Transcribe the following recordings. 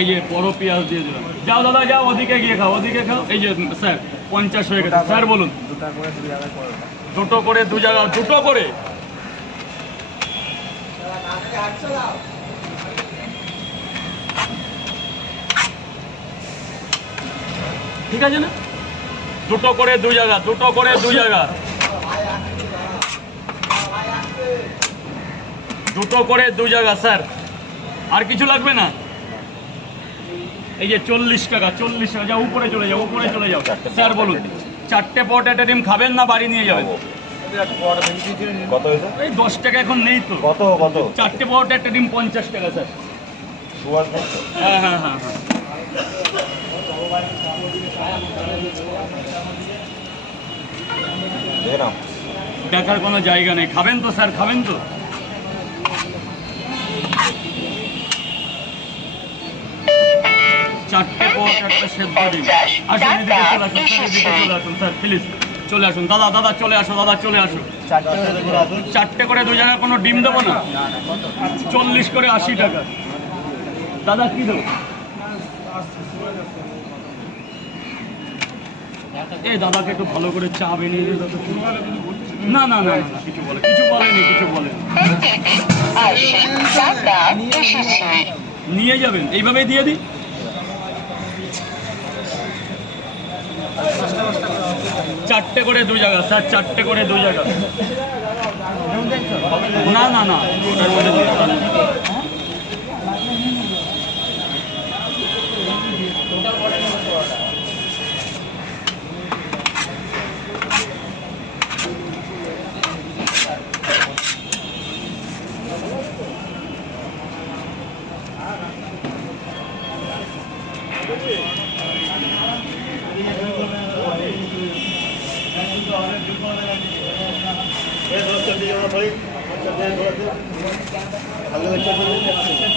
এই যে বড় পেঁয়াজ দিয়ে দিলাম যাও দাদা যাও ওদিকে গিয়ে খাও ওদিকে খাও। এই যে স্যার পঞ্চাশ হয়ে গেছে। স্যার বলুন। দুটো করে দু জায়গা দুটো করে ঠিক আছে না? দুটো করে দু জায়গা, দুটো করে দু জায়গা। দুটো করে দু জায়গা, স্যার। আর কিছু লাগবে না? এই যে চল্লিশ টাকা চল্লিশ টাকা, যাও, উপরে চলে যাও, উপরে চলে যাও। স্যার, বলুন। চারটে পটেটো ডিম খাবেন না বাড়ি নিয়ে যাবেন। কত এই দশ টাকা এখন নেই তো। কত কত? চারটে পটেটো ডিম পঞ্চাশ টাকা স্যার। হ্যাঁ হ্যাঁ হ্যাঁ হ্যাঁ। দেখার কোনো জায়গা নেই। খাবেন তো স্যার খাবেন তো। চারটে পর একটা সেদ্ধ দিন। আসুন এদিকে চলে আসুন স্যার এদিকে চলে আসুন স্যার প্লিজ চলে আসুন দাদা দাদা চলে আসো দাদা চলে আসো। চারটে করে দু জায়গায় কোনো ডিম দেবো না। চল্লিশ করে আশি টাকা। দাদা কি দেবো? এই দাদাকে একটু ভালো করে চা দাদা। না না না কিছু বলে কিছু বলেনি কিছু বলে নিয়ে যাবেন এইভাবেই দিয়ে দিই। চারটে করে দু জায়গা স্যার চারটে করে দু জায়গা। না না না ওটার মধ্যে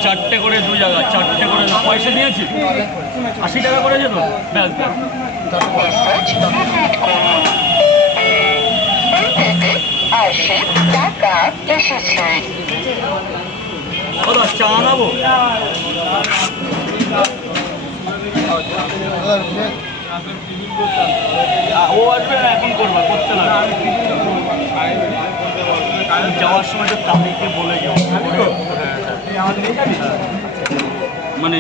চারটে করে দু জায়গা চারটে করে পয়সা দিয়েছি? আশি টাকা করে যেত? ব্যাস টাকা এসেছে। চা আনাবো ও আসবে না এখন করবে করতে যাওয়ার সময় তো তাদেরকে বলে যাও। মানে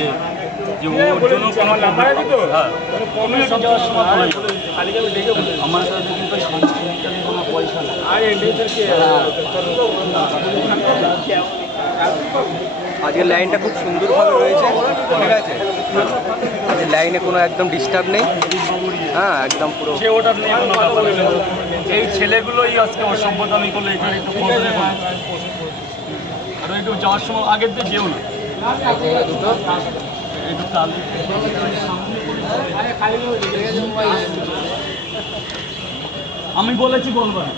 যে ওর জন্য কোনো হ্যাঁ। যাওয়ার সময় বলে আমার কাছে কিন্তু সাংস্কৃতিক কোনো পয়সা আজকের লাইনটা খুব সুন্দরভাবে রয়েছে ঠিক আছে? আজকের লাইনে কোনো একদম ডিস্টার্ব নেই। হ্যাঁ একদম পুরো সে ওটা নিয়ে কোনো ব্যাপার নেই। এই ছেলেগুলোই আজকে অসভ্যতামি করলে এখানে একটু খোঁজ দেখুন আর একটু যাওয়ার সময় আগের দিয়ে যেও না। একটু কাল। আমি বলেছি বলবা না।